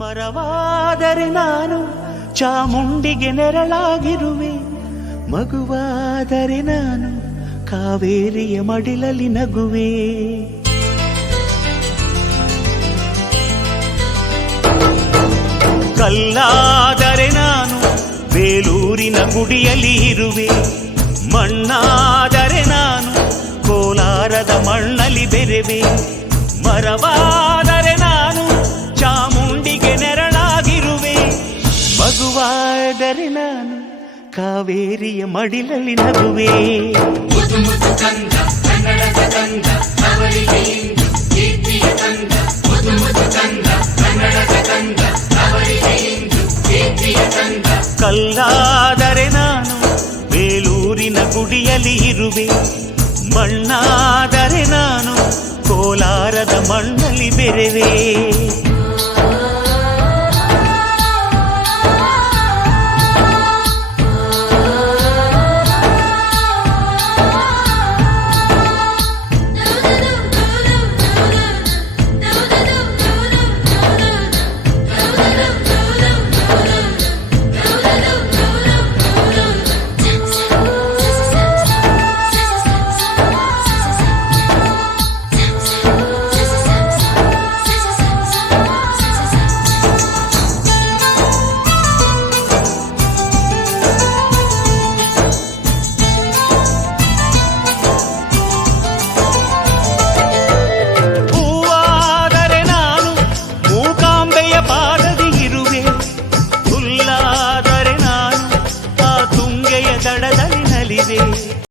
ಮರವಾದರೆ ನಾನು ಚಾಮುಂಡಿಗೆ ನೆರಳಾಗಿರುವೆ, ಮಗುವಾದರೆ ನಾನು ಕಾವೇರಿಯ ಮಡಿಲಲ್ಲಿ ನಗುವೆ. ಕಲ್ಲಾದರೆ ನಾನು ಬೇಲೂರಿನ ಗುಡಿಯಲ್ಲಿ ಇರುವೆ, ಮಣ್ಣಾದರೆ ನಾನು ಕೋಲಾರದ ಮಣ್ಣಲ್ಲಿ ಬೆರೆವೆ. ಮರವಾದರೆ ನಾನು ಚಾಮುಂಡಿಗೆ ನೆರಳಾಗಿರುವೆ, ಮಗುವಾದರೆ ನಾನು ಕಾವೇರಿಯ ಮಡಿಲಲ್ಲಿ ನಗುವೆ. ಕಲ್ಲಾದರೆ ನಾನು ಬೇಲೂರಿನ ಗುಡಿಯಲ್ಲಿ ಇರುವೆ, ಮಣ್ಣಾದರೆ ನಾನು ಕೋಲಾರದ ಮಣ್ಣಲ್ಲಿ ಬೆರೆವೆ.